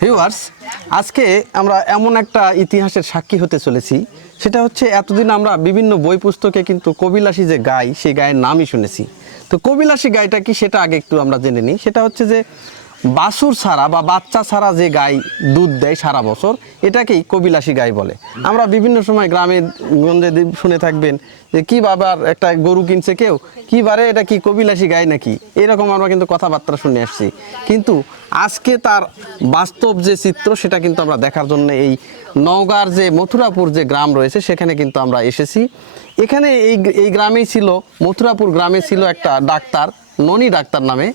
Viewers, আজকে আমরা এমন একটা ইতিহাসের সাক্ষী হতে চলেছি, সেটা হচ্ছে এতদিন আমরা বিভিন্ন বই পুস্তকে কিন্তু কবিলাসী যে গাই, সেই গায়ের নামই শুনেছি। তো কবিলাসী গাইটা কি সেটা আগে একটু আমরা জেনে নিই। সেটা হচ্ছে যে বাছুর ছাড়া বা বাচ্চা ছাড়া যে গাই দুধ দেয় সারা বছর, এটাকেই কবিলাসী গাই বলে। আমরা বিভিন্ন সময় গ্রামে গঞ্জে শুনে থাকবেন যে কি বাবার একটা গরু কিনছে কেউ, কি বারে এটা কি কবিলাসী গাই নাকি, এরকম আমরা কিন্তু কথাবার্তা শুনে আসছি। কিন্তু আজকে তার বাস্তব যে চিত্র, সেটা কিন্তু আমরা দেখার জন্য এই নওগাঁর যে মথুরাপুর যে গ্রাম রয়েছে সেখানে কিন্তু আমরা এসেছি। এখানে এই গ্রামেই ছিল, মথুরাপুর গ্রামে ছিল একটা ডাক্তার, ননী ডাক্তার নামে।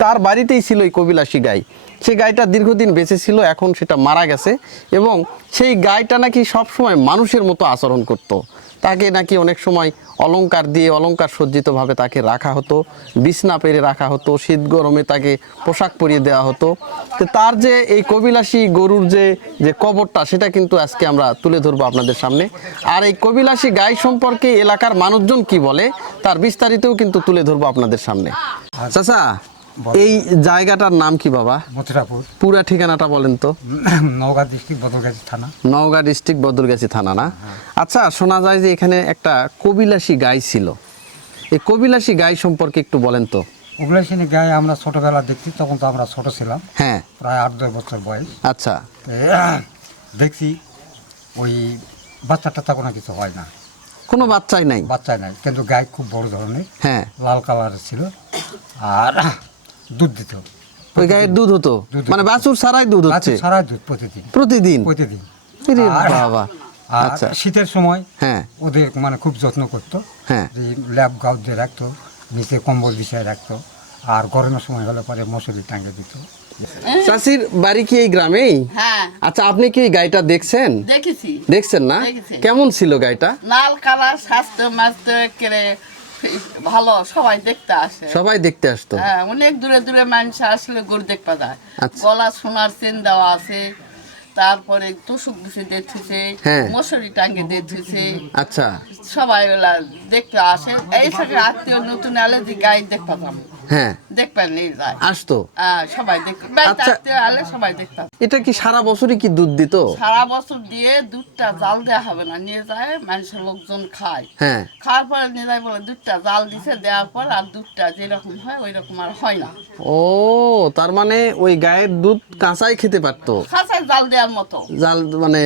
তার বাড়িতেই ছিল এই কবিলাসী গাই। সেই গাইটা দীর্ঘদিন বেঁচে ছিল, এখন সেটা মারা গেছে। এবং সেই গাইটা নাকি সবসময় মানুষের মতো আচরণ করত। তাকে নাকি অনেক সময় অলংকার দিয়ে অলংকার সজ্জিতভাবে তাকে রাখা হতো, বিছনা পেরে রাখা হতো, শীত গরমে তাকে পোশাক পরিয়ে দেওয়া হতো। তো তার যে এই কবিলাসী গরুর যে কবরটা, সেটা কিন্তু আজকে আমরা তুলে ধরবো আপনাদের সামনে। আর এই কবিলাসী গাই সম্পর্কে এলাকার মানুষজন কি বলে, তার বিস্তারিতও কিন্তু তুলে ধরবো আপনাদের সামনে। চাচা, এই জায়গাটার নাম কি বাবা? মথুরাপুর। পুরা ঠিকানাটা বলেন তো। নওগাঁ ডিস্ট্রিক্ট বদলগাছি থানা। নওগাঁ ডিস্ট্রিক্ট বদলগাছি থানা না? আচ্ছা, শোনা যায় যে এখানে একটা কবিলাসী গাই ছিল। এই কবিলাসী গাই সম্পর্কে একটু বলেন তো। কবিলাসী গায়ে আমরা ছোটবেলা দেখছি, তখন তো আমরা ছোট ছিলাম, হ্যাঁ, প্রায় 8-10 বছর বয়স। আচ্ছা, দেখছি ওই বাচ্চাটা কোনো কিছু হয় না, কোনো বাচ্চাই নাই? বাচ্চা নাই, কিন্তু গায়ে খুব বড় ধরনের, হ্যাঁ, লাল কালারের ছিল, আর দুধ দিত। ওই গায়ের দুধ হতো? মানে বাছুর ছাড়াই দুধ হচ্ছে? সারাই দুধ প্রতিদিন প্রতিদিন? প্রতিদিন। আরে আর বাবা, আর আচ্ছা, শীতের সময় হ্যাঁ ওদের মানে খুব যত্ন করতো, হ্যাঁ, ল্যাব গাউট দিয়ে রাখতো, নিচে কম্বল বিছায় রাখতো, আর গরমের সময় হলে পরে মশারি টাঙ্গে দিত। চাষির বাড়ি কি এই গ্রামেই? হ্যাঁ, আচ্ছা, আপনি কি এই গাইটা দেখছেন? দেখেছি। দেখছেন না? দেখেছি। কেমন ছিল গাইটা? লাল কালার, স্বাস্থ্য মাস্তে কেড়ে ভালো, সবাই দেখতে আসে। সবাই দেখতে আসতো? হ্যাঁ, অনেক দূরে দূরে মানুষ আসলে গরু দেখতে যায়। আচ্ছা। গলা সোনার চেন দেওয়া আছে, তারপরে তুসুক দিছে দেখতেছে, হ্যাঁ। মশারি টাঙ্গে দেখতেছে। আচ্ছা, সবাই ওলা দেখতে আসে। এই সাথে আত্মীয় নতুন আলে যে গাই দেখতে পাম, হ্যাঁ, দেখবেন নিয়ে যায়। আসতো? সবাই দেখতে, আচ্ছা। আত্মীয় আলে সবাই দেখতাম। এটা কি সারা বছরই কি দুধ দিত? সারা বছর দিয়ে দুধটা জাল দেওয়া হবে না, নিয়ে যায় মানুষের লোকজন খায়। হ্যাঁ, খাওয়ার পরে নিয়ে যায় বলে দুধটা জাল দিছে, দেওয়ার পর আর দুধটা যেরকম হয় ওই রকম আর হয় না। ও, তার মানে ওই গায়ের দুধ কাঁচাই খেতে পারতো? খাঁচায় জাল দেওয়ার মতো জাল মানে?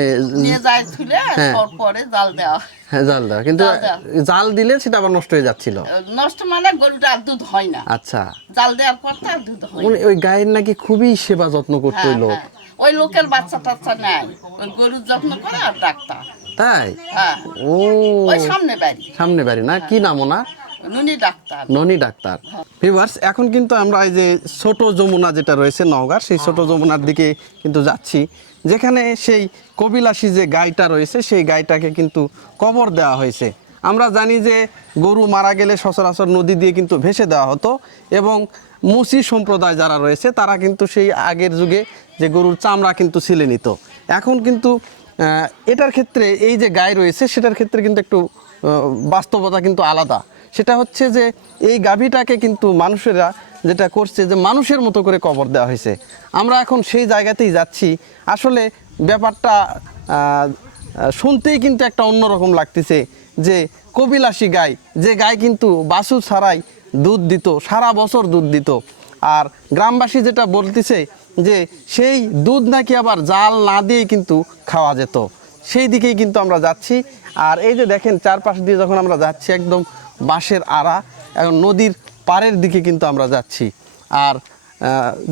নিয়ে যায় তুলে, হ্যাঁ। পরে জাল দেওয়া। হ্যাঁ, জাল দেওয়া, কিন্তু জাল দেওয়া। জাল দিলে সেটা আবার নষ্ট হয়ে যাচ্ছিল। নষ্ট মানে গরুটা আর দুধ হয় না। আচ্ছা, জাল দেওয়ার পর তো আর দুধ হয় না। ওই গায়ের নাকি খুবই সেবা যত্ন করতো ওই হ্যাঁ, লোক? হ্যাঁ। ওই লোকের বাচ্চা টাচ্চা নেয়, ওই গরুর যত্ন করে আর ডাক্তার। তাই? হ্যাঁ, ও, ওই সামনে বাড়ি, সামনে বাড়ি না? কি নাম ওনার? নুনি ডাক্তার। ননী ডাক্তার। ভিউয়ার্স, এখন কিন্তু আমরা এই যে ছোট যমুনা যেটা রয়েছে নওগাঁর, সেই ছোট যমুনার দিকে কিন্তু যাচ্ছি, যেখানে সেই কবিলাসী যে গাইটা রয়েছে, সেই গাইটাকে কিন্তু কবর দেওয়া হয়েছে। আমরা জানি যে গরু মারা গেলে সচরাচর নদী দিয়ে কিন্তু ভেসে দেওয়া হতো, এবং মুসি সম্প্রদায় যারা রয়েছে তারা কিন্তু সেই আগের যুগে যে গরুর চামড়া কিন্তু ছিলে নিত। এখন কিন্তু এটার ক্ষেত্রে এই যে গাই রয়েছে, সেটার ক্ষেত্রে কিন্তু একটু বাস্তবতা কিন্তু আলাদা। সেটা হচ্ছে যে এই গাভীটাকে কিন্তু মানুষেরা যেটা করছে, যে মানুষের মতো করে কবর দেওয়া হয়েছে। আমরা এখন সেই জায়গাতেই যাচ্ছি। আসলে ব্যাপারটা শুনতেই কিন্তু একটা অন্যরকম লাগতেছে, যে কবিলাসী গাই, যে গাই কিন্তু বাছুর ছাড়াই দুধ দিত, সারা বছর দুধ দিত। আর গ্রামবাসী যেটা বলতেছে যে সেই দুধ নাকি আবার জাল না দিয়েই কিন্তু খাওয়া যেত। সেই দিকেই কিন্তু আমরা যাচ্ছি। আর এই যে দেখেন, চারপাশ দিয়ে যখন আমরা যাচ্ছি, একদম বাঁশের আড়া, এখন নদীর পাড়ের দিকে কিন্তু আমরা যাচ্ছি। আর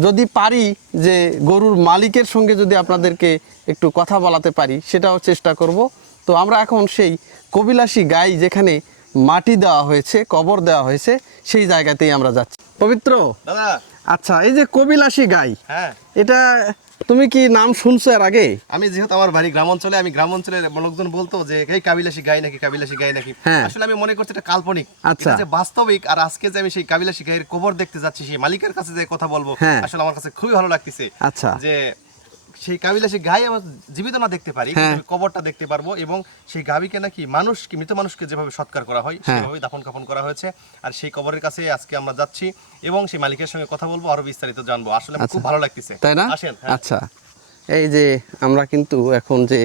যদি পারি যে গরুর মালিকের সঙ্গে যদি আপনাদেরকে একটু কথা বলাতে পারি, সেটাও চেষ্টা করব। তো আমরা এখন সেই কবিলাসী গাই যেখানে মাটি দেওয়া হয়েছে, কবর দেওয়া হয়েছে, সেই জায়গাতেই আমরা যাচ্ছি। পবিত্র দাদা, আচ্ছা, এই যে কবিলাসী গাই, হ্যাঁ, এটা তুমি কি নাম শুনছো এর আগে? আমি যেহেতু আমার বাড়ি গ্রামাঞ্চলে, আমি গ্রামাঞ্চলের লোকজন বলতো যে এই কাবিলাসী গাই নাকি, কাবিলাসী গাই নাকি। হ্যাঁ। আসলে আমি মনে করছি এটা কাল্পনিক, আচ্ছা। এটা যে বাস্তবিক। আর আজকে যে আমি সেই কাবিলাসী গাইয়ের কবর দেখতে যাচ্ছি, সেই মালিকের কাছে যে কথা বলবো, হ্যাঁ। আসলে আমার কাছে খুবই ভালো লাগতেছে। আচ্ছা। যে সেই কাবিলাসী গাই আমরা জীবিত না দেখতে পারি, হ্যাঁ। কিন্তু আমি কবরটা দেখতে পারবো। এবং সেই গাভীকে নাকি মানুষকে, মৃত মানুষকে যেভাবে সৎকার করা হয়, হ্যাঁ। সেভাবে দাফন কাফন করা হয়েছে। আর সেই কবরের কাছে আজকে আমরা যাচ্ছি এবং সেই মালিকের সঙ্গে কথা বলবো, আরো বিস্তারিত জানবো। আসলে আমার খুব ভালো লাগতেছে, তাই না? আসেন। হ্যাঁ। আচ্ছা, এই যে আমরা কিন্তু এখন যে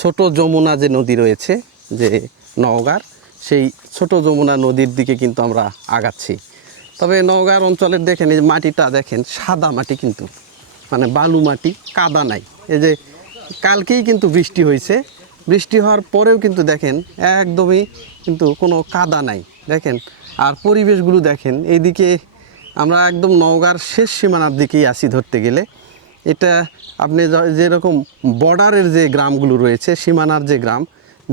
ছোট যমুনা যে নদী রয়েছে যে নওগাঁর, সেই ছোট যমুনা নদীর দিকে কিন্তু আমরা আগাচ্ছি। তবে নওগাঁর অঞ্চলের দেখেন এই যে মাটিটা দেখেন, সাদা মাটি কিন্তু, মানে বালু মাটি, কাদা নাই। এই যে কালকেই কিন্তু বৃষ্টি হয়েছে, বৃষ্টি হওয়ার পরেও কিন্তু দেখেন একদমই কিন্তু কোনো কাদা নাই দেখেন। আর পরিবেশগুলো দেখেন, এইদিকে আমরা একদম নওগাঁর শেষ সীমানার দিকেই আসি ধরতে গেলে। এটা আপনি যেরকম বর্ডারের যে গ্রামগুলো রয়েছে, সীমানার যে গ্রাম,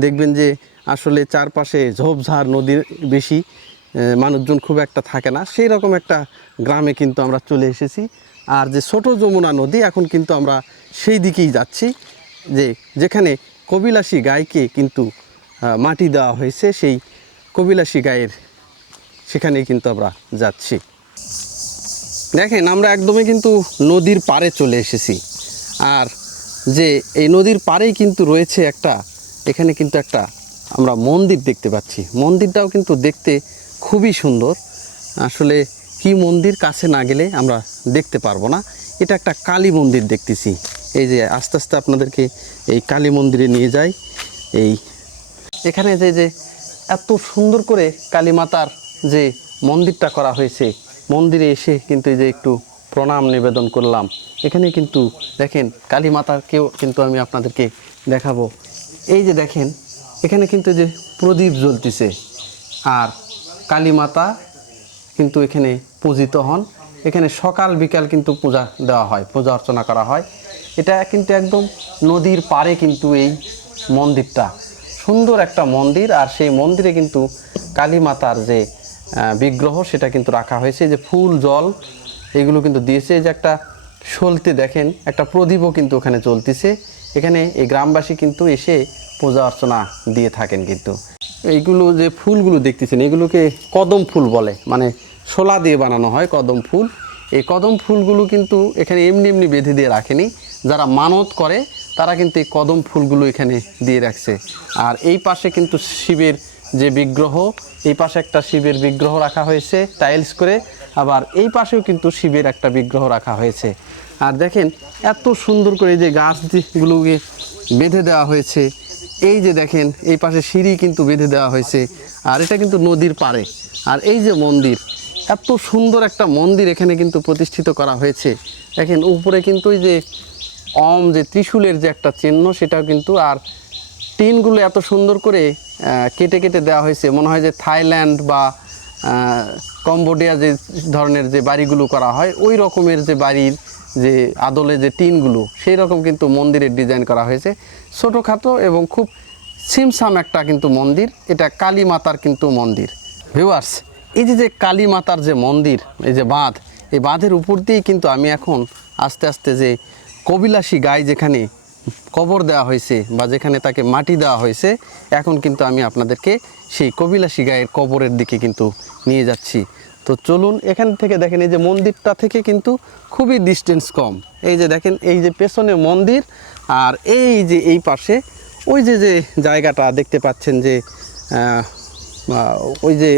দেখবেন যে আসলে চারপাশে ঝোপঝাড়, নদীর বেশি মানুষজন খুব একটা থাকে না, সেই রকম একটা গ্রামে কিন্তু আমরা চলে এসেছি। আর যে ছোট যমুনা নদী, এখন কিন্তু আমরা সেই দিকেই যাচ্ছি, যেখানে কবিলাসী গাইকে কিন্তু মাটি দেওয়া হয়েছে, সেই কবিলাসী গায়ের সেখানেই কিন্তু আমরা যাচ্ছি। দেখেন আমরা একদমই কিন্তু নদীর পাড়ে চলে এসেছি। আর যে এই নদীর পাড়েই কিন্তু রয়েছে একটা, এখানে কিন্তু একটা আমরা মন্দির দেখতে পাচ্ছি। মন্দিরটাও কিন্তু দেখতে খুবই সুন্দর। আসলে কি মন্দির, কাছে না গেলে আমরা দেখতে পারবো না। এটা একটা কালী মন্দির দেখতেছি। এই যে আস্তে আস্তে আপনাদেরকে এই কালী মন্দিরে নিয়ে যাই। এই এখানে যে এত সুন্দর করে কালী মাতার যে মন্দিরটা করা হয়েছে, মন্দিরে এসে কিন্তু এই যে একটু প্রণাম নিবেদন করলাম। এখানে কিন্তু দেখেন কালী মাতাকেও কিন্তু আমি আপনাদেরকে দেখাবো। এই যে দেখেন এখানে কিন্তু যে প্রদীপ জ্বলতেছে, আর কালী মাতা কিন্তু এখানে পূজিত হন। এখানে সকাল বিকাল কিন্তু পূজা দেওয়া হয়, পূজা অর্চনা করা হয়। এটা কিন্তু একদম নদীর পাড়ে কিন্তু এই মন্দিরটা, সুন্দর একটা মন্দির। আর সেই মন্দিরে কিন্তু কালী মাতার যে বিগ্রহ সেটা কিন্তু রাখা হয়েছে। যে ফুল, জল এগুলো কিন্তু দিয়েছে। যে একটা সলতে দেখেন একটা প্রদীপও কিন্তু ওখানে চলতেছে। এখানে এই গ্রামবাসী কিন্তু এসে পূজা অর্চনা দিয়ে থাকেন। কিন্তু এইগুলো যে ফুলগুলো দেখতেছেন, এগুলোকে কদম ফুল বলে, মানে শোলা দিয়ে বানানো হয় কদম ফুল। এই কদম ফুলগুলো কিন্তু এখানে এমনি এমনি বেঁধে দিয়ে রাখেনি, যারা মানত করে তারা কিন্তু এই কদম ফুলগুলো এখানে দিয়ে রাখছে। আর এই পাশে কিন্তু শিবের যে বিগ্রহ, এই পাশে একটা শিবের বিগ্রহ রাখা হয়েছে টাইলস করে, আবার এই পাশেও কিন্তু শিবের একটা বিগ্রহ রাখা হয়েছে। আর দেখেন এত সুন্দর করে যে গাছগুলোকে বেঁধে দেওয়া হয়েছে। এই যে দেখেন এই পাশে সিঁড়ি কিন্তু বেঁধে দেওয়া হয়েছে। আর এটা কিন্তু নদীর পাড়ে। আর এই যে মন্দির, এত সুন্দর একটা মন্দির এখানে কিন্তু প্রতিষ্ঠিত করা হয়েছে। দেখেন উপরে কিন্তু ওই যে যে ত্রিশূলের যে একটা চিহ্ন, সেটাও কিন্তু। আর টিনগুলো এত সুন্দর করে কেটে কেটে দেওয়া হয়েছে, মনে হয় যে থাইল্যান্ড বা কম্বোডিয়া যে ধরনের যে বাড়িগুলো করা হয়, ওই রকমের যে বাড়ির যে আদলে যে টিনগুলো, সেই রকম কিন্তু মন্দিরের ডিজাইন করা হয়েছে। ছোটোখাটো এবং খুব ছিমছাম একটা কিন্তু মন্দির। এটা কালী মাতার কিন্তু মন্দির। ভিউয়ার্স, এই যে কালী মাতার যে মন্দির, এই যে বাঁধ, এই বাঁধের উপর দিয়েই কিন্তু আমি এখন আস্তে আস্তে যে কবিলাসী গাই যেখানে কবর দেওয়া হয়েছে বা যেখানে তাকে মাটি দেওয়া হয়েছে, এখন কিন্তু আমি আপনাদেরকে সেই কবিলাসী গায়ের কবরের দিকে কিন্তু নিয়ে যাচ্ছি। তো চলুন, এখান থেকে দেখেন এই যে মন্দিরটা থেকে কিন্তু খুবই ডিস্টেন্স কম। এই যে দেখেন এই যে পেছনে মন্দির, আর এই যে এই পাশে ওই যে জায়গাটা দেখতে পাচ্ছেন যে ওই যে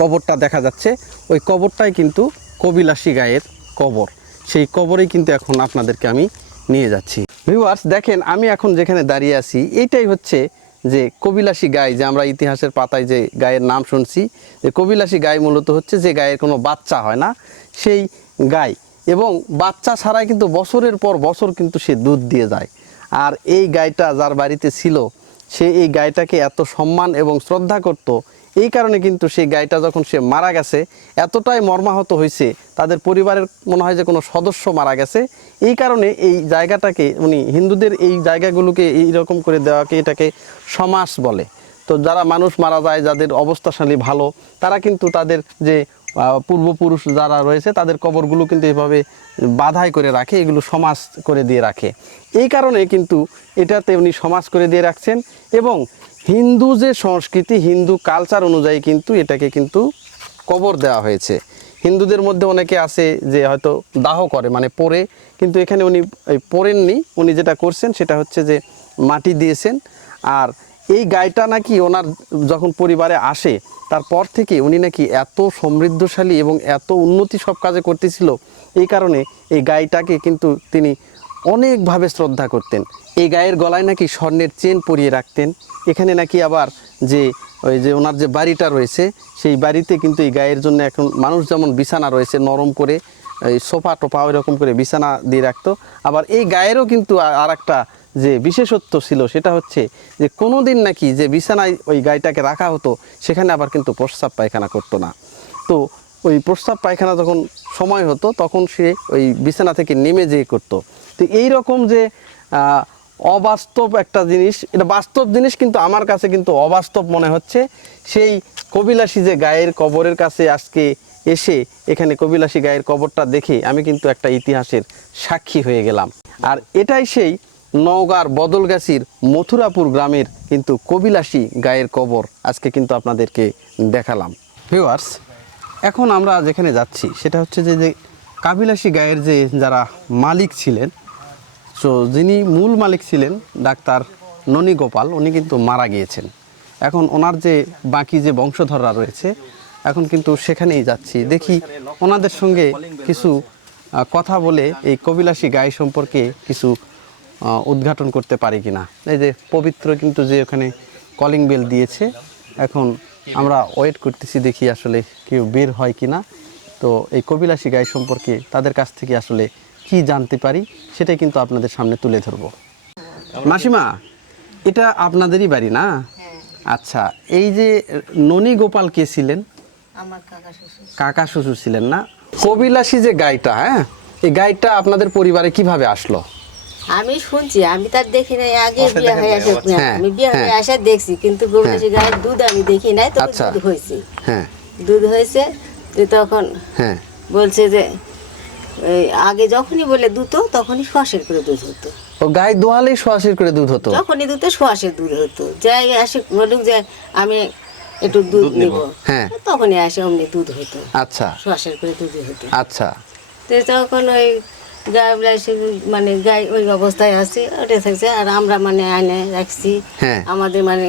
কবরটা দেখা যাচ্ছে, ওই কবরটাই কিন্তু কবিলাসী গায়ের কবর। সেই কবরেই কিন্তু এখন আপনাদেরকে আমি নিয়ে যাচ্ছি। ভিউয়ার্স দেখেন আমি এখন যেখানে দাঁড়িয়ে আছি, এইটাই হচ্ছে যে কবিলাসী গাই, যে আমরা ইতিহাসের পাতায় যে গায়ের নাম শুনছি, যে কবিলাসী গাই মূলত হচ্ছে যে গায়ের কোনো বাচ্চা হয় না সেই গাই, এবং বাচ্চা ছাড়াই কিন্তু বছরের পর বছর কিন্তু সে দুধ দিয়ে যায়। আর এই গাইটা যার বাড়িতে ছিল, সে এই গাইটাকে এত সম্মান এবং শ্রদ্ধা করত। এই কারণে কিন্তু সেই গাইটা যখন সে মারা গেছে, এতটাই মর্মাহত হয়েছে, তাদের পরিবারের মনে হয় যে কোনো সদস্য মারা গেছে। এই কারণে এই জায়গাটাকে উনি হিন্দুদের এই জায়গাগুলোকে এইরকম করে দেওয়াকে এটাকে সমাস বলে। তো যারা মানুষ মারা যায়, যাদের অবস্থাশালী ভালো, তারা কিন্তু তাদের যে পূর্বপুরুষ যারা রয়েছে তাদের কবরগুলো কিন্তু এভাবে বাধাই করে রাখে, এগুলো সমাজ করে দিয়ে রাখে। এই কারণে কিন্তু এটাতে উনি সমাজ করে দিয়ে রাখছেন। এবং হিন্দু যে সংস্কৃতি, হিন্দু কালচার অনুযায়ী কিন্তু এটাকে কিন্তু কবর দেওয়া হয়েছে। হিন্দুদের মধ্যে অনেকে আছে যে হয়তো দাহ করে, মানে পড়ে, কিন্তু এখানে উনি পড়েননি। উনি যেটা করছেন সেটা হচ্ছে যে মাটি দিয়েছেন। আর এই গাইটা নাকি ওনার যখন পরিবারে আসে, তারপর থেকে উনি নাকি এত সমৃদ্ধশালী এবং এত উন্নতি সব কাজে করতেছিল। এই কারণে এই গাইটাকে কিন্তু তিনি অনেকভাবে শ্রদ্ধা করতেন। এই গায়ের গলায় নাকি স্বর্ণের চেন পরিয়ে রাখতেন। এখানে নাকি আবার যে ওই যে ওনার যে বাড়িটা রয়েছে সেই বাড়িতে কিন্তু এই গায়ের জন্য এখন মানুষ যেমন বিছানা রয়েছে নরম করে এই সোফা টোফা ওই রকম করে বিছানা দিয়ে রাখতো, আবার এই গায়েরও কিন্তু আর একটা যে বিশেষত্ব ছিল সেটা হচ্ছে যে কোনো দিন নাকি যে বিছানায় ওই গাইটাকে রাখা হতো সেখানে আবার কিন্তু প্রস্রাব পায়খানা করতো না। তো ওই প্রস্রাব পায়খানা যখন সময় হতো তখন সে ওই বিছানা থেকে নেমে যেয়ে করতো। তো এই রকম যে অবাস্তব একটা জিনিস, এটা বাস্তব জিনিস কিন্তু আমার কাছে কিন্তু অবাস্তব মনে হচ্ছে। সেই কবিলাসী যে গায়ের কবরের কাছে আজকে এসে এখানে কবিলাসী গায়ের কবরটা দেখে আমি কিন্তু একটা ইতিহাসের সাক্ষী হয়ে গেলাম। আর এটাই সেই নওগাঁর বদলগাছির মথুরাপুর গ্রামের কিন্তু কবিলাসী গায়ের কবর আজকে কিন্তু আপনাদেরকে দেখালাম। ভিউয়ার্স, এখন আমরা যেখানে যাচ্ছি সেটা হচ্ছে যে কাবিলাসী গায়ের যে যারা মালিক ছিলেন, তো যিনি মূল মালিক ছিলেন ডাক্তার ননী গোপাল, উনি কিন্তু মারা গিয়েছেন। এখন ওনার যে বাকি যে বংশধররা রয়েছে এখন কিন্তু সেখানেই যাচ্ছি, দেখি ওনাদের সঙ্গে কিছু কথা বলে এই কবিলাসী গাই সম্পর্কে কিছু উদ্ঘাটন করতে পারি কিনা। এই যে পবিত্র কিন্তু যে ওখানে কলিং বেল দিয়েছে, এখন আমরা ওয়েট করতেছি দেখি আসলে কেউ বের হয় কিনা। তো এই কবিলাসী গাই সম্পর্কে তাদের কাছ থেকে আসলে কি জানতে পারি সেটাই কিন্তু আপনাদের সামনে তুলে ধরবো। মাসিমা, এটা আপনাদেরই বাড়ি না? আচ্ছা, এই যে ননী গোপাল কে ছিলেন? আমার কাকা শ্বশুর। কাকা শ্বশুর ছিলেন না? কবিলাসী যে গাইটা, হ্যাঁ, এই গাইটা আপনাদের পরিবারে কিভাবে আসলো? আমি শুনছি, আমি তার দেখি নাই, আগে বিয়ে হয়ে আসে, হ্যাঁ, আমি বিয়ে হয়ে আসা দেখছি, কিন্তু গৌরাশি গায়ের দুধ আমি দেখি নাই। তো আচ্ছা। দুধ হয়েছে, হ্যাঁ দুধ হয়েছে। তো তখন হ্যাঁ বলছে যে এই আগে যখনই বলে দুধ তখনই শ্বাসের করে দুধ হতো, ও গাই দোয়ালেই সোয়াশের করে দুধ হতো? যখনই দুধে শ্বাসের দুধ হতো। যাই আসে বলুক যে আমি একটু দুধ নিব, হ্যাঁ। তখনই আসে অমনি দুধ হতো, আচ্ছা শ্বাসের করে দুধ হতো। আচ্ছা তো তখন ওই গাই মানে গাই ওই অবস্থায় আছে, ওটা থাকছে। আর আমরা মানে আইনে রাখছি হ্যাঁ। আমাদের মানে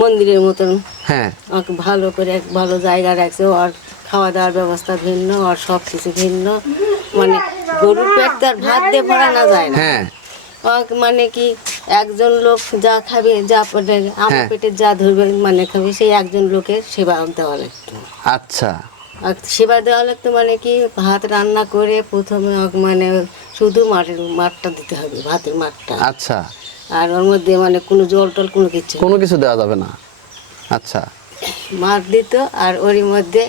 মন্দিরের মতন হ্যাঁ ওকে ভালো করে এক ভালো জায়গা রাখছে। ওর খাওয়া দাওয়ার ব্যবস্থা ভিন্ন, ওর সব কিছু ভিন্ন। মানে গরুর পেট তো আর ভাত দিয়ে ভরানো যায় না। হ্যাঁ ওকে মানে কি একজন লোক যা খাবে, যা পেটে আমার হ্যাঁ। পেটে যা ধরবে মানে খাবে, সেই একজন লোকের সেবা দেওয়া লাগতো। আচ্ছা আর সেবা দেওয়া লাগতো মানে কি ভাত রান্না করে প্রথমে মানে শুধু মাঠটা দিতে হবে, ভাতের মাঠটা। আচ্ছা, আর ওর মধ্যে মানে কোনো জল টল কোনো কিছু কোনো কিছু দেওয়া যাবে না? আচ্ছা মাঠ দিত। আর ওরই মধ্যে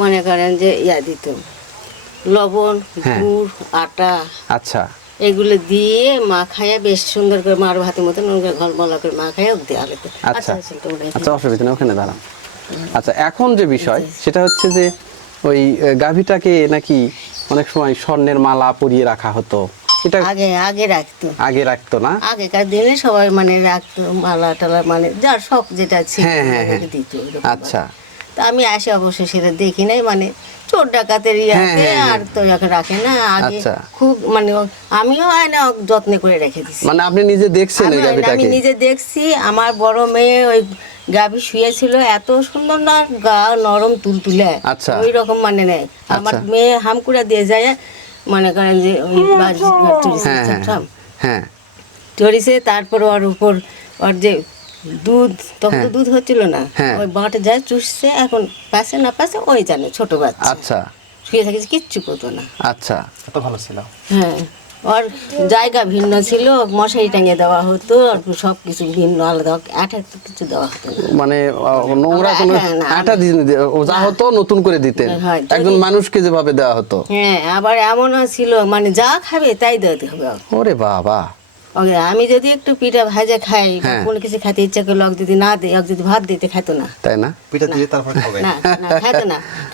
মনে করেন যে ইয়া দিত, লবণ, হ্যাঁ। গুড়, আটা, আচ্ছা এগুলো দিয়ে মাখাইয়া বেশ সুন্দর করে মার ভাতের মতন ঘলমলা করে মাখাইয়া দেওয়া লাগতো। আচ্ছা তোমরা আচ্ছা, অসুবিধা নেই, ওখানে দাঁড়ান। আচ্ছা, এখন যে বিষয় সেটা হচ্ছে যে ওই গাভীটাকে নাকি অনেক সময় স্বর্ণের মালা পরিয়ে রাখা হতো, এটা আগে আগে রাখতো, আগে রাখতো না? আগেকার দিনে সবাই মানে রাখতো মালা টালা, মানে যার শখ যেটা ছিল হ্যাঁ, হ্যাঁ, হ্যাঁ। দিত এরকম। আচ্ছা তা আমি আসে অবশ্য সেটা দেখি নাই, মানে চোর ডাকাতের ইয়াতে হ্যাঁ, হ্যাঁ। আর তো ইয়াকে রাখে না আগে। আচ্ছা। খুব মানে আমিও আয়না যত্ন করে রেখে দিছি। মানে আপনি নিজে দেখছেন এই আমি গাভীটাকে? নিজে দেখছি। আমার বড় মেয়ে ওই গাভী শুয়েছিল, এত সুন্দর না, গা নরম তুলতুলে, আচ্ছা। ওই রকম মানে নেই। আমার আচ্ছা। মেয়ে হামকুড়া দিয়ে যায়, মনে করেন যে ওই বাড়ি হ্যাঁ হ্যাঁ হ্যাঁ চড়িছে। তারপর ওর উপর ওর যে দুধ, তখন তো হ্যাঁ। দুধ হচ্ছিল না, হ্যাঁ। ওই বাটে যায় চুষছে। এখন পাশে না পাশে ওই জানে, ছোট বাচ্চা আচ্ছা শুয়ে থাকিছে, কিচ্ছু করতো না। আচ্ছা এত ভালো ছিল। হ্যাঁ, ওর জায়গা ভিন্ন ছিল, মশারি টাঙিয়ে দেওয়া হতো, আর সব কিছু ভিন্ন আলাদা, আঠা কিছু দেওয়া হতো না। মানে নোংরা কোনো হ্যাঁ, না, আটা ও যা হতো নতুন করে দিতেন, হ্যাঁ, একজন মানুষকে যেভাবে দেওয়া হতো। হ্যাঁ, আবার এমনও ছিল মানে যা খাবে তাই দিতে হবে ওকে। ওরে বাবা, ওকে আমি যদি একটু পিঠা ভাজা খাই বা হ্যাঁ। কোনো কিছু খেতে ইচ্ছা করলো, ওকে যদি না দিই, ওকে যদি ভাত দিতে খাইতো না। তাই না? পিঠা দিয়ে তারপর খাবে। না না,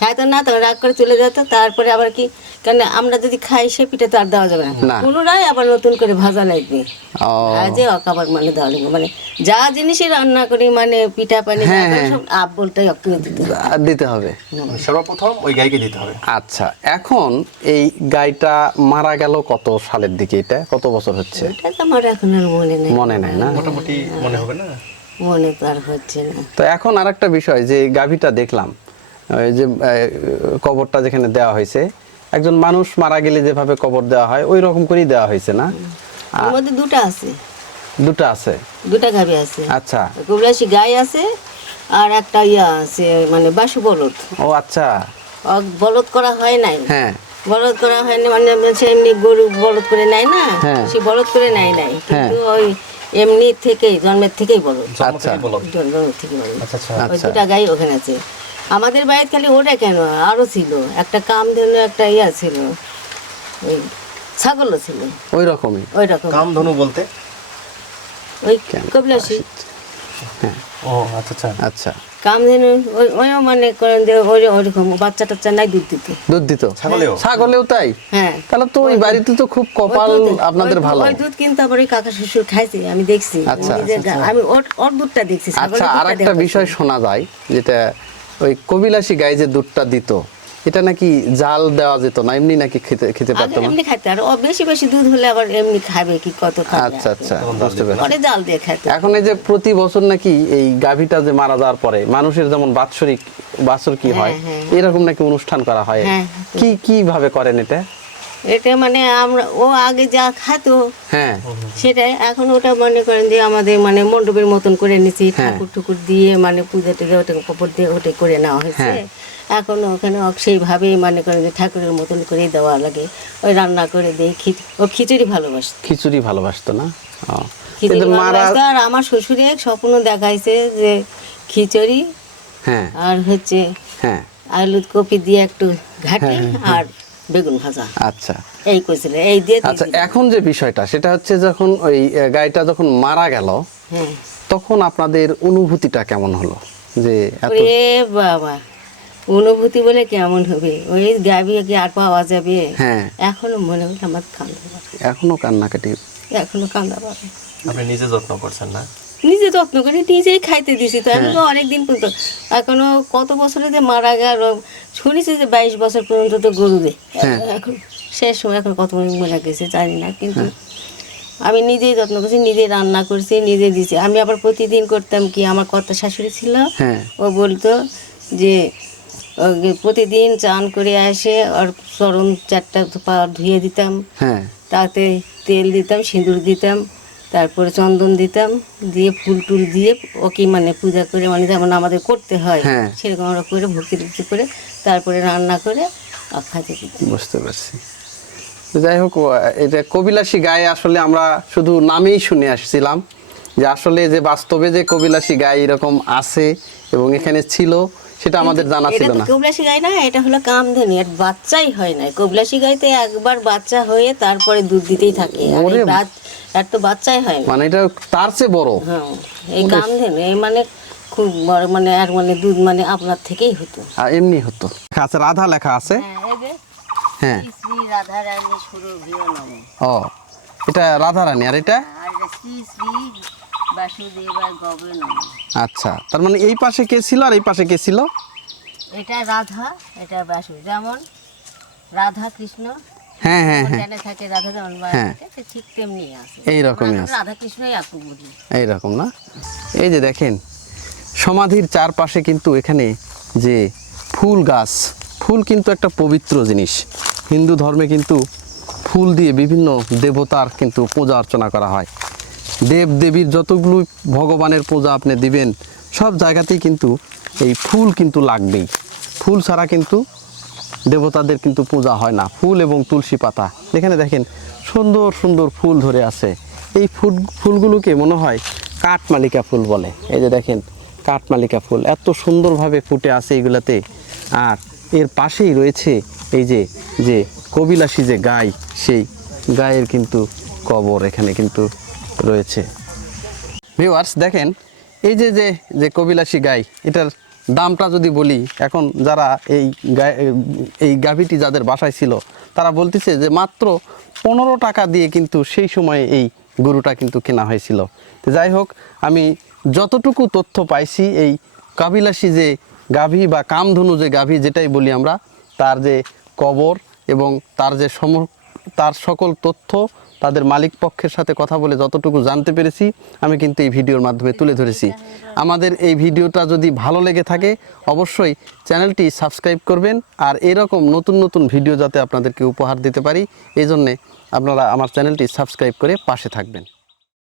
খাইতো না, তখন রাগ করে চলে যেত। তারপরে আবার কি, কেন আমরা যদি খাই সে পিঠা তো আর দেওয়া যাবে না, না। পুনরায় আবার নতুন করে ভাজা লাগবে। ও ভাজে ওকে আবার মানে দেওয়া লাগবে, মানে যা জিনিসই রান্না করি মানে পিঠা পানি হ্যাঁ, যা করি হ্যাঁ। সব আপ বলটাই ওকে দিতে হবে। দিতে হবে। সর্বপ্রথম ওই গাইকে দিতে হবে। আচ্ছা, এখন এই গাইটা মারা গেল কত সালের দিকে? এটা কত বছর হচ্ছে? এটা তো আমার এখন আর মনে নেই, মনে নাই না? মোটামুটি মনে হবে না? মনে তো আর হচ্ছে না। তো এখন আরেকটা বিষয়, যে গাভীটা দেখলাম, ওই যে কবরটা যেখানে দেওয়া হয়েছে, একজন মানুষ মারা গেলে যেভাবে কবর দেওয়া হয় ওই রকম করেই দেওয়া হয়েছে না? এর মধ্যে দুটো আছে, দুটো আছে। দুটা গাভী আছে, আচ্ছা। কবিলাসী গাই আছে আর একটা ইয়া আছে মানে বাসু বলদ। ও আচ্ছা। বলদ করা হয় নাই, হ্যাঁ বলদ করা হয়নি মানে সে এমনি গরু বলদ করে নেয় না, হ্যাঁ। সে বলদ করে নেয় নাই, কিন্তু ওই এমনি থেকেই জন্মের থেকেই বলদ, আচ্ছা জন্মের থেকে বলদ। আচ্ছা আচ্ছা। ওই আচ্ছা। দুটা গাই ওখানে আছে। আমাদের বাড়িতে খালি ওটা কেন, আরো ছিল একটা কামধেনু, একটা ইয়া ছিল, ওই ছাগলও ছিল ওই রকমই। ওই রকম, কামধনু বলতে? ওই কবিলাসী ও আচ্ছা আচ্ছা। আচ্ছা। কামধেনু ওইও মনে করেন যে ওইরকম বাচ্চা টাচ্চা নাই, দুধ দিত। দুধ দিত ছাগলেও? ছাগলেও তাই? হ্যাঁ, তাহলে তো ওই বাড়িতে তো খুব কপাল ওই দুধ- আপনাদের ওই- ভালো। ওই দুধ কিন্তু আবার ওই কাকা শ্বশুর খাইছে, আমি দেখছি। আচ্ছা, নিজের আমি ওর দুধটা দেখছি, ছাগলের আচ্ছা, দুধটা আর একটা দেখা বিষয় যাচ্ছে শোনা যায় যেটা ওই কবিলাসী গাই যে দুধটা দিত এটা নাকি জাল দেওয়া যেত না, এমনি নাকি খেতে না। পারতো আগে না? এমনি খাইতে, আর ও বেশি বেশি দুধ হলে আবার এমনি খাবে কি, কত খাবে। আচ্ছা আচ্ছা, বুঝতে পেরেছি। পরে জাল দিয়ে খাইতে। এখন এই যে প্রতি বছর নাকি এই গাভীটা যে মারা যাওয়ার পরে মানুষের যেমন বাৎসরিক বাছর কি হয় হ্যাঁ। এরকম নাকি অনুষ্ঠান করা হয়। হ্যাঁ। কিভাবে করেন এটা? এটা মানে আমরা ও আগে যা খাতো হ্যাঁ সেটাই এখন ওটা মনে করেন যে আমাদের মানে মণ্ডপের মতন করে নিয়েছি, হ্যাঁ। ঠাকুর টুকুর দিয়ে মানে পূজা টুজা ওটা কপড় দিয়ে ওটা করে নেওয়া হয়েছে। হ্যাঁ। এখন ওখানে সেইভাবেই মনে করেন যে ঠাকুরের মতন করেই দেওয়া লাগে, ওই রান্না করে দেয়। ও খিচুড়ি ভালোবাসত, খিচুড়ি ভালোবাসতো না? ও। খিচুড়ি কিন্তু মারা, ভালোবাসতো। আর আমার শ্বশুরে স্বপ্ন দেখাইছে যে খিচুড়ি হ্যাঁ আর হচ্ছে হ্যাঁ আলু কপি দিয়ে একটু ঘাটি আর বেগুন ভাজা, আচ্ছা এই করেছিল, এই দিয়ে আচ্ছা। এখন যে বিষয়টা সেটা হচ্ছে যখন ওই গাইটা যখন মারা গেল হ্যাঁ। তখন আপনাদের অনুভূতিটা কেমন হলো? যে এত ওরে বাবা, অনুভূতি বলে কেমন হবে, ওই গাবি কি আর পাওয়া যাবে? হ্যাঁ। এখনো মনে হলে আমার কান্দা পাবে, এখনো কান্নাকাটি? এখনো কান্দা পাবে। আপনি নিজে যত্ন করছেন না? নিজে যত্ন করে নিজেই খাইতে দিছি তো, আমি হ্যাঁ। তো অনেকদিন পর্যন্ত, এখনো কত বছরে যে মারা গেল শুনেছি যে 22 বছর পর্যন্ত তো গরু দেয়। হ্যাঁ। এখন শেষ সময় এখন কত মরে গেছে জানি না, কিন্তু আমি নিজেই যত্ন করছি, নিজে রান্না করছি, নিজে দিছি। আমি আবার প্রতিদিন করতাম কি, আমার কর্তা শাশুড়ি ছিল, হ্যাঁ। ও বলতো যে প্রতিদিন চান করে আসে আর চরণ 4টা পা ধুয়ে দিতাম, হ্যাঁ তাতে তেল দিতাম, সিঁদুর দিতাম, তারপরে চন্দন দিতাম, দিয়ে ফুল টুল দিয়ে ওকে মানে পূজা করে, মানে যেমন আমাদের করতে হয় হ্যাঁ। সেরকম আমরা করে ভক্তি টুক্তি করে তারপরে রান্না করে খাইতে দিতাম। বুঝতে পারছি। যাই হোক, এটা কবিলাসী গায়ে আসলে আমরা শুধু নামেই শুনে আসছিলাম, যে আসলে যে বাস্তবে যে কবিলাসী গায়ে এরকম আছে এবং এখানে ছিল সেটা আমাদের জানা ছিল এটা তো না। কবিলাসী গাই না, এটা হলো কামধেনু, এর বাচ্চাই হয় না। কবিলাসী গাইতে একবার বাচ্চা হয়ে তারপরে দুধ দিতেই থাকে, আর ওরে, এর তো বাচ্চাই হয় না। মানে এটা তার চেয়ে বড়। হ্যাঁ, এই কামধেনু এই মানে খুব বড়, মানে আর মানে দুধ মানে আপনার থেকেই হতো। আর এমনি হতো। আচ্ছা, রাধা লেখা আছে। হ্যাঁ। শ্রী রাধা রানী সুরভিয় নম, ও, এটা রাধা রানী, আর এটা আর এটা শ্রী শ্রী বাসুদেবায় গবে নম। আচ্ছা, তার মানে এই পাশে কে ছিল আর এই পাশে কে ছিল? এটা রাধা, এটা বাসু, যেমন রাধা কৃষ্ণ হ্যাঁ হ্যাঁ হ্যাঁ, জানে থাকে, রাধা যেমন হ্যাঁ। থাকে ঠিক তেমনি আছে, এইরকমই আছে। রাধা কৃষ্ণই আসুক বুঝি। এইরকম না? এই যে দেখেন সমাধির চারপাশে কিন্তু এখানে যে ফুল গাছ, ফুল কিন্তু একটা পবিত্র জিনিস। হিন্দু ধর্মে কিন্তু ফুল দিয়ে বিভিন্ন দেবতার কিন্তু পূজা অর্চনা করা হয়। দেব দেবীর যতগুলো ভগবানের পূজা আপনি দিবেন সব জায়গাতেই কিন্তু এই ফুল কিন্তু লাগবেই। ফুল ছাড়া কিন্তু দেবতাদের কিন্তু পূজা হয় না। ফুল এবং তুলসী পাতা, এখানে দেখেন সুন্দর সুন্দর ফুল ধরে আছে। এই ফুলগুলোকে মনে হয় কাঠমালিকা ফুল বলে। এই যে দেখেন কাঠমালিকা ফুল এত সুন্দরভাবে ফুটে আছে এইগুলাতে। আর এর পাশেই রয়েছে এই যে যে কবিলাসী যে গাই, সেই গায়ের কিন্তু কবর এখানে কিন্তু রয়েছে। ভিউয়ার্স দেখেন এই যে যে যে কবিলাসী গাই, এটার দামটা যদি বলি, এখন যারা এই গাভীটি যাদের বাসায় ছিল তারা বলতেছে যে মাত্র 15 টাকা দিয়ে কিন্তু সেই সময়ে এই গরুটা কিন্তু কেনা হয়েছিল। তো যাই হোক, আমি যতটুকু তথ্য পাইছি এই কবিলাসী যে গাভী বা কামধনু যে গাভী যেটাই বলি আমরা, তার যে কবর এবং তার যে তার সকল তথ্য তাদের মালিক পক্ষের সাথে কথা বলে যতটুকু জানতে পেরেছি আমি কিন্তু এই ভিডিওর মাধ্যমে তুলে ধরেছি। আমাদের এই ভিডিওটা যদি ভালো লেগে থাকে অবশ্যই চ্যানেলটি সাবস্ক্রাইব করবেন, আর এরকম নতুন নতুন ভিডিও যাতে আপনাদেরকে উপহার দিতে পারি এই জন্যে আপনারা আমার চ্যানেলটি সাবস্ক্রাইব করে পাশে থাকবেন।